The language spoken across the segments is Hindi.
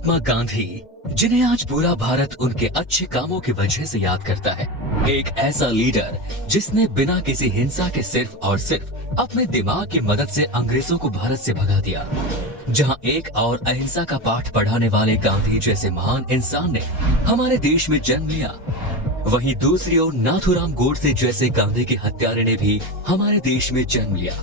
महात्मा गांधी, जिन्हें आज पूरा भारत उनके अच्छे कामों की वजह से याद करता है, एक ऐसा लीडर जिसने बिना किसी हिंसा के सिर्फ और सिर्फ अपने दिमाग की मदद से अंग्रेजों को भारत से भगा दिया। जहां एक और अहिंसा का पाठ पढ़ाने वाले गांधी जैसे महान इंसान ने हमारे देश में जन्म लिया, वहीं दूसरी ओर नाथूराम गोडसे जैसे गांधी के हत्यारे ने भी हमारे देश में जन्म लिया।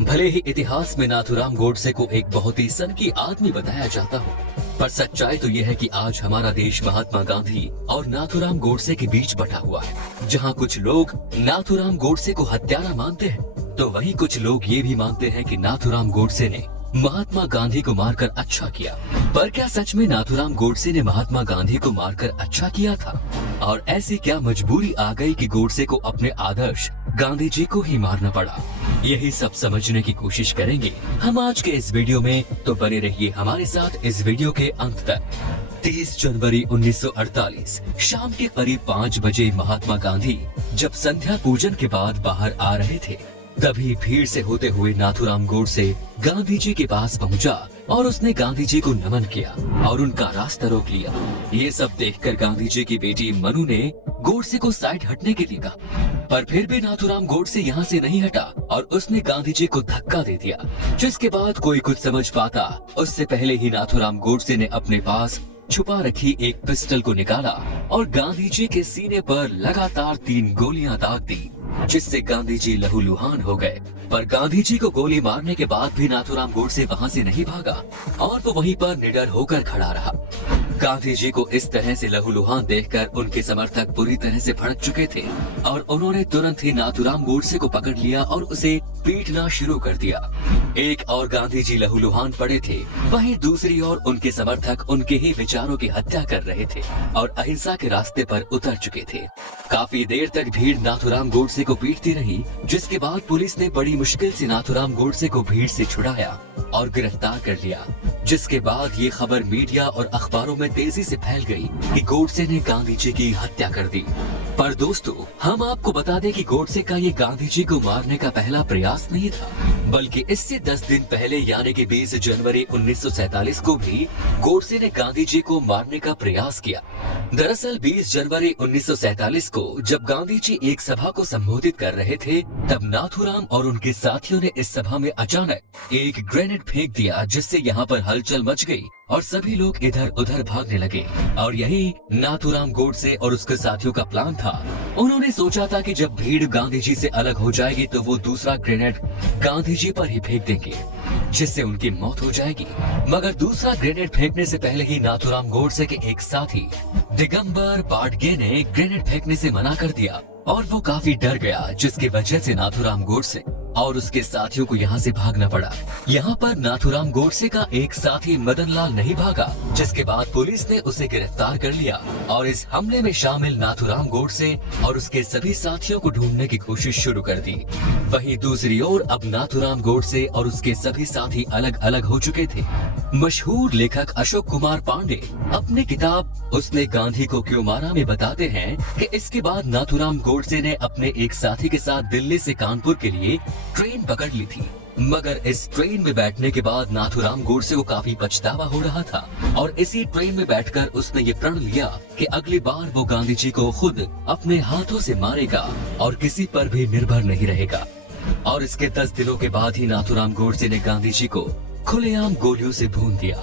भले ही इतिहास में नाथूराम गोडसे को एक बहुत ही सनकी आदमी बताया जाता हो, पर सच्चाई तो यह है कि आज हमारा देश महात्मा गांधी और नाथूराम गोडसे के बीच बटा हुआ है। जहां कुछ लोग नाथूराम गोडसे को हत्यारा मानते हैं, तो वहीं कुछ लोग ये भी मानते हैं कि नाथूराम गोडसे ने महात्मा गांधी को मारकर अच्छा किया। पर क्या सच में नाथूराम गोडसे ने महात्मा गांधी को मारकर अच्छा किया था? और ऐसी क्या मजबूरी आ गई कि गोडसे को अपने आदर्श गांधी जी को ही मारना पड़ा? यही सब समझने की कोशिश करेंगे हम आज के इस वीडियो में, तो बने रहिए हमारे साथ इस वीडियो के अंत तक। 30 जनवरी 1948 शाम के करीब 5 बजे महात्मा गांधी जब संध्या पूजन के बाद बाहर आ रहे थे, तभी भीड़ से होते हुए नाथूराम गोडसे गांधी जी के पास पहुंचा और उसने गांधी जी को नमन किया और उनका रास्ता रोक लिया। ये सब देखकर गांधी जी की बेटी मनु ने गोडसे को साइड हटने के लिए कहा, पर फिर भी नाथूराम गोडसे यहाँ से नहीं हटा और उसने गांधी जी को धक्का दे दिया। जिसके बाद कोई कुछ समझ पाता उससे पहले ही नाथूराम गोडसे ने अपने पास छुपा रखी एक पिस्टल को निकाला और गांधी जी के सीने पर लगातार 3 गोलियां दाग दी, जिससे गांधी जी लहूलुहान हो गए। पर गांधी जी को गोली मारने के बाद भी नाथूराम गोडसे वहां से नहीं भागा और वो वहीं पर निडर होकर खड़ा रहा। गांधी जी को इस तरह से लहूलुहान देखकर उनके समर्थक पूरी तरह से भड़क चुके थे और उन्होंने तुरंत ही नाथूराम गोडसे को पकड़ लिया और उसे पीटना शुरू कर दिया। एक और गांधी जी लहूलुहान पड़े थे, वहीं दूसरी ओर उनके समर्थक उनके ही विचारों की हत्या कर रहे थे और अहिंसा के रास्ते पर उतर चुके थे। काफी देर तक भीड़ नाथूराम गोडसे को पीटती रही, जिसके बाद पुलिस ने बड़ी मुश्किल से नाथूराम गोडसे को भीड़ से छुड़ाया और गिरफ्तार कर लिया। जिसके बाद ये खबर मीडिया और अखबारों में तेजी से फैल गई कि गोडसे ने गांधी जी की हत्या कर दी। पर दोस्तों, हम आपको बता दें कि गोडसे का ये गांधी जी को मारने का पहला प्रयास नहीं था, बल्कि इससे 10 दिन पहले यानी कि 20 जनवरी 1947 को भी गोडसे ने गांधी जी को मारने का प्रयास किया। दरअसल 20 जनवरी 1947 को जब गांधी जी एक सभा को संबोधित कर रहे थे, तब नाथूराम और उनके साथियों ने इस सभा में अचानक एक ग्रेनेड फेंक दिया, जिससे यहाँ पर हलचल मच गई और सभी लोग इधर उधर भागने लगे। और यही नाथूराम गोडसे और उसके साथियों का प्लान था। उन्होंने सोचा था कि जब भीड़ गांधी जी से अलग हो जाएगी तो वो दूसरा ग्रेनेड गांधी जी पर ही फेंक देंगे, जिससे उनकी मौत हो जाएगी। मगर दूसरा ग्रेनेड फेंकने से पहले ही नाथूराम गोडसे के एक साथी दिगंबर बाडगे ने ग्रेनेड फेंकने से मना कर दिया और वो काफी डर गया, जिसकी वजह से नाथूराम गोडसे और उसके साथियों को यहाँ से भागना पड़ा। यहाँ पर नाथूराम गोडसे का एक साथी मदनलाल नहीं भागा, जिसके बाद पुलिस ने उसे गिरफ्तार कर लिया और इस हमले में शामिल नाथूराम गोडसे और उसके सभी साथियों को ढूंढने की कोशिश शुरू कर दी। वहीं दूसरी ओर अब नाथूराम गोडसे और उसके सभी साथी अलग अलग हो चुके थे। मशहूर लेखक अशोक कुमार पांडे अपनी किताब उसने गांधी को क्यों मारा में बताते हैं कि इसके बाद नाथूराम गोडसे ने अपने एक साथी के साथ दिल्ली से कानपुर के लिए ट्रेन पकड़ ली थी। मगर इस ट्रेन में बैठने के बाद नाथूराम गोडसे को काफी पछतावा हो रहा था और इसी ट्रेन में बैठकर उसने ये प्रण लिया कि अगली बार वो गांधी जी को खुद अपने हाथों से मारेगा और किसी पर भी निर्भर नहीं रहेगा। और इसके 10 दिनों के बाद ही नाथूराम गोडसे ने गांधी जी को खुलेआम गोलियों से भून दिया।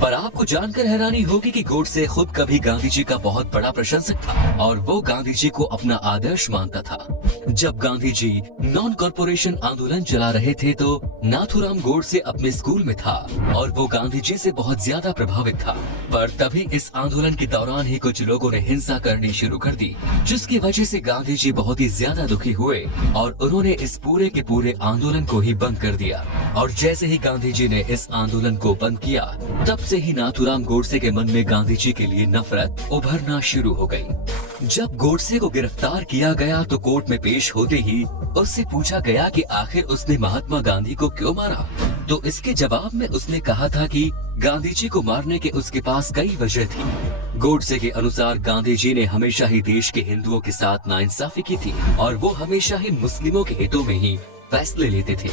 पर आपको जानकर हैरानी होगी कि गोडसे खुद कभी गांधी जी का बहुत बड़ा प्रशंसक था और वो गांधी जी को अपना आदर्श मानता था। जब गांधी जी नॉन कॉर्पोरेशन आंदोलन चला रहे थे तो नाथूराम गोडसे अपने स्कूल में था और वो गांधी जी से बहुत ज्यादा प्रभावित था। पर तभी इस आंदोलन के दौरान ही कुछ लोगों ने हिंसा करनी शुरू कर दी, जिसकी वजह से गांधी जी बहुत ही ज्यादा दुखी हुए और उन्होंने इस पूरे के पूरे आंदोलन को ही बंद कर दिया। और जैसे ही गांधी जी ने इस आंदोलन को बंद किया, तब से ही नाथूराम गोडसे के मन में गांधी जी के लिए नफरत उभरना शुरू हो गई। जब गोडसे को गिरफ्तार किया गया तो कोर्ट में पेश होते ही उससे पूछा गया कि आखिर उसने महात्मा गांधी को क्यों मारा, तो इसके जवाब में उसने कहा था कि गांधी जी को मारने के उसके पास कई वजह थी। गोडसे के अनुसार गांधी जी ने हमेशा ही देश के हिंदुओं के साथ नाइंसाफी की थी और वो हमेशा ही मुस्लिमों के हितों में ही फैसले लेते थे।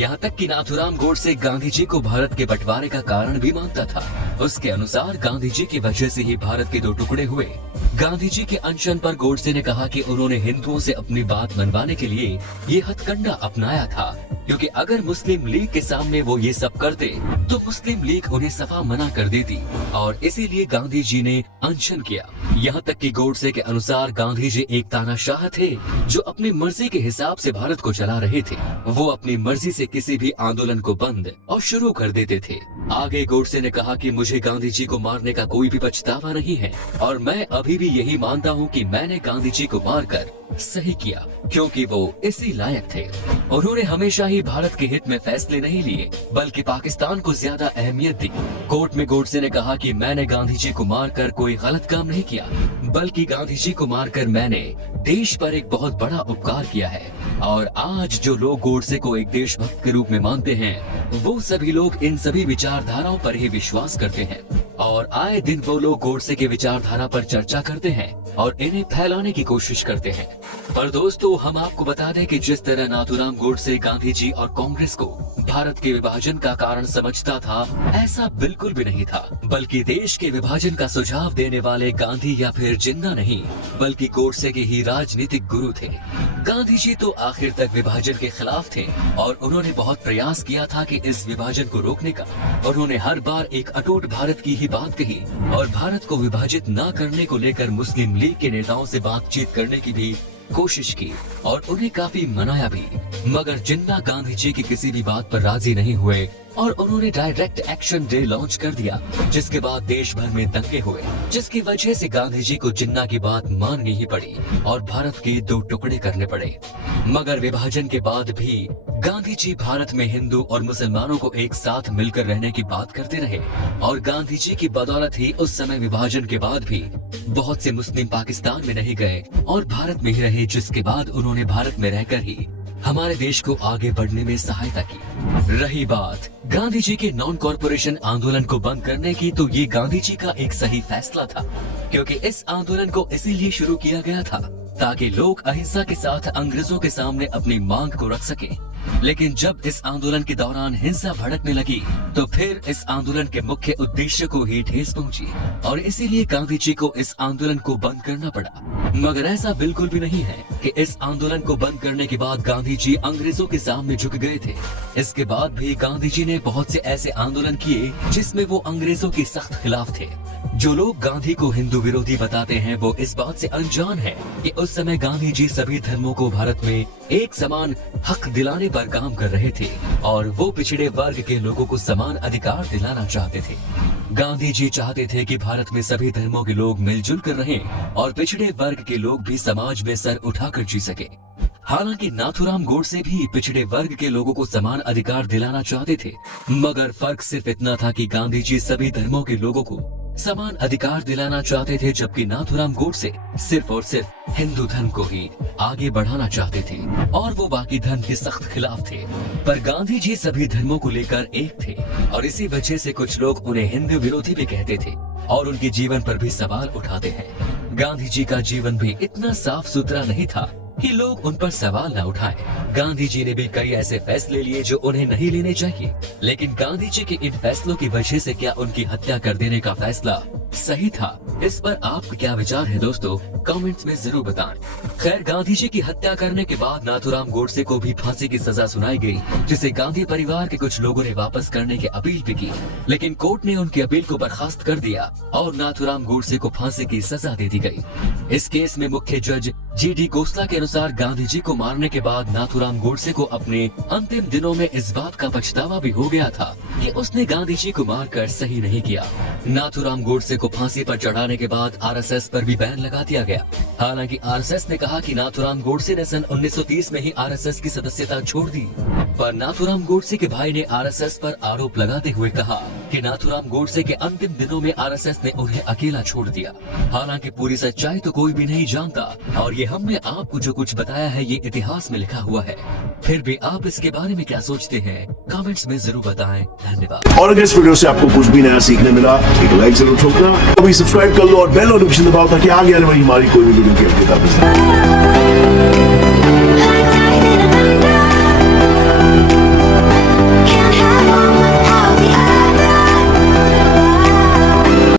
यहाँ तक कि नाथूराम गोडसे गांधी जी को भारत के बंटवारे का कारण भी मानता था उसके अनुसार गांधी जी की वजह से ही भारत के दो टुकड़े हुए। गांधी जी के अनशन पर गोडसे ने कहा कि उन्होंने हिंदुओं से अपनी बात मनवाने के लिए ये हथकंडा अपनाया था, क्योंकि अगर मुस्लिम लीग के सामने वो ये सब करते तो मुस्लिम लीग उन्हें सफा मना कर देती, और इसीलिए गांधी जी ने अनशन किया। यहाँ तक कि गोडसे के अनुसार गांधी जी एक तानाशाह थे जो अपनी मर्जी के हिसाब से भारत को चला रहे थे। वो अपनी मर्जी से किसी भी आंदोलन को बंद और शुरू कर देते थे। आगे गोडसे ने कहा कि मुझे गांधी जी को मारने का कोई भी पछतावा नहीं है, और मैं अभी भी यही मानता हूँ कि मैंने गांधी जी को मारकर सही किया, क्योंकि वो इसी लायक थे। उन्होंने हमेशा ही भारत के हित में फैसले नहीं लिए, बल्कि पाकिस्तान को ज्यादा अहमियत दी। कोर्ट में गोडसे ने कहा कि मैंने गांधी जी को मारकर कोई गलत काम नहीं किया, बल्कि गांधी जी को मारकर मैंने देश पर एक बहुत बड़ा उपकार किया है। और आज जो लोग गोडसे को एक देशभक्त के रूप में मानते हैं, वो सभी लोग इन सभी विचारधाराओं पर ही विश्वास करते हैं, और आए दिन वो लोग गोडसे के विचारधारा पर चर्चा करते हैं और इन्हें फैलाने की कोशिश करते हैं। पर दोस्तों, हम आपको बता दें कि जिस तरह नाथूराम गोडसे गांधी जी और कांग्रेस को भारत के विभाजन का कारण समझता था, ऐसा बिल्कुल भी नहीं था, बल्कि देश के विभाजन का सुझाव देने वाले गांधी या फिर जिन्ना नहीं, बल्कि गोडसे के ही राजनीतिक गुरु थे। गांधी जी तो आखिर तक विभाजन के खिलाफ थे, और उन्होंने बहुत प्रयास किया था कि इस विभाजन को रोकने का। उन्होंने हर बार एक अटूट भारत की ही बात कही, और भारत को विभाजित न करने को लेकर मुस्लिम लीग के नेताओं से बातचीत करने की भी कोशिश की, और उन्हें काफी मनाया भी। मगर जिन्ना गांधी जी की किसी भी बात पर राजी नहीं हुए, और उन्होंने डायरेक्ट एक्शन डे लॉन्च कर दिया, जिसके बाद देश भर में दंगे हुए, जिसकी वजह से गांधी जी को जिन्ना की बात माननी ही पड़ी और भारत के दो टुकड़े करने पड़े। मगर विभाजन के बाद भी गांधी जी भारत में हिंदू और मुसलमानों को एक साथ मिलकर रहने की बात करते रहे, और गांधी जी की बदौलत ही उस समय विभाजन के बाद भी बहुत से मुस्लिम पाकिस्तान में नहीं गए और भारत में ही रहे, जिसके बाद उन्होंने भारत में रहकर ही हमारे देश को आगे बढ़ने में सहायता की। रही बात गांधी जी के नॉन कॉर्पोरेशन आंदोलन को बंद करने की, तो ये गांधी जी का एक सही फैसला था, क्योंकि इस आंदोलन को इसीलिए शुरू किया गया था ताकि लोग अहिंसा के साथ अंग्रेजों के सामने अपनी मांग को रख सके। लेकिन जब इस आंदोलन के दौरान हिंसा भड़कने लगी, तो फिर इस आंदोलन के मुख्य उद्देश्य को ही ठेस पहुंची, और इसीलिए गांधी जी को इस आंदोलन को बंद करना पड़ा। मगर ऐसा बिल्कुल भी नहीं है कि इस आंदोलन को बंद करने के बाद गांधी जी अंग्रेजों के सामने झुक गए थे। इसके बाद भी गांधी जी ने बहुत से ऐसे आंदोलन किए जिसमें वो अंग्रेजों के सख्त खिलाफ थे। जो लोग गांधी को हिंदू विरोधी बताते हैं, वो इस बात से अनजान है कि उस समय गांधी जी सभी धर्मों को भारत में एक समान हक दिलाने पर काम कर रहे थे, और वो पिछड़े वर्ग के लोगों को समान अधिकार दिलाना चाहते थे। गांधी जी चाहते थे कि भारत में सभी धर्मों के लोग मिलजुल कर रहें और पिछड़े वर्ग के लोग भी समाज में सर उठाकर जी सके। हालांकि नाथूराम गोडसे भी पिछड़े वर्ग के लोगों को समान अधिकार दिलाना चाहते थे, मगर फर्क सिर्फ इतना था कि गांधी जी सभी धर्मों के लोगों को समान अधिकार दिलाना चाहते थे, जबकि नाथूराम गोडसे सिर्फ और सिर्फ हिंदू धर्म को ही आगे बढ़ाना चाहते थे, और वो बाकी धर्म के सख्त खिलाफ थे। पर गांधी जी सभी धर्मों को लेकर एक थे, और इसी वजह से कुछ लोग उन्हें हिंदू विरोधी भी कहते थे और उनके जीवन पर भी सवाल उठाते हैं। गांधी जी का जीवन भी इतना साफ सुथरा नहीं था कि लोग उन पर सवाल न उठाएं। गांधी जी ने भी कई ऐसे फैसले लिए जो उन्हें नहीं लेने चाहिए, लेकिन गांधी जी के इन फैसलों की वजह से क्या उनकी हत्या कर देने का फैसला सही था? इस पर आपके क्या विचार है दोस्तों, कमेंट्स में जरूर बताएं। खैर, गांधी जी की हत्या करने के बाद नाथूराम गोडसे को भी फांसी की सजा सुनाई गई, जिसे गांधी परिवार के कुछ लोगों ने वापस करने की अपील भी की, लेकिन कोर्ट ने उनकी अपील को बर्खास्त कर दिया और नाथूराम गोडसे को फांसी की सजा दे दी गई। इस केस में मुख्य जज जी.डी. गोसला के अनुसार गांधी जी को मारने के बाद नाथूराम गोडसे को अपने अंतिम दिनों में इस बात का पछतावा भी हो गया था कि उसने गांधी जी को मारकर सही नहीं किया। नाथूराम गोडसे को फांसी पर चढ़ाने के बाद आरएसएस पर भी बैन लगा दिया गया। हालांकि आरएसएस ने कहा कि नाथूराम गोडसे ने सन 1930 में ही आरएसएस की सदस्यता छोड़ दी, पर नाथूराम गोडसे के भाई ने आरएसएस पर आरोप लगाते हुए कहा कि नाथूराम गोडसे के अंतिम दिनों में आरएसएस ने उन्हें अकेला छोड़ दिया। हालांकि पूरी सच्चाई तो कोई भी नहीं जानता, और ये हमने आपको जो कुछ बताया है ये इतिहास में लिखा हुआ है। फिर भी आप इसके बारे में क्या सोचते हैं, कमेंट्स में जरूर बताएं। धन्यवाद। और अगर इस वीडियो से आपको कुछ भी नया सीखने मिला, एक लाइक जरूर ठोकना, अभी सब्सक्राइब कर लो और बेल नोटिफिकेशन दबाओ ताकि आगे आने वाली हमारी कोई भी वीडियो की अपडेट आप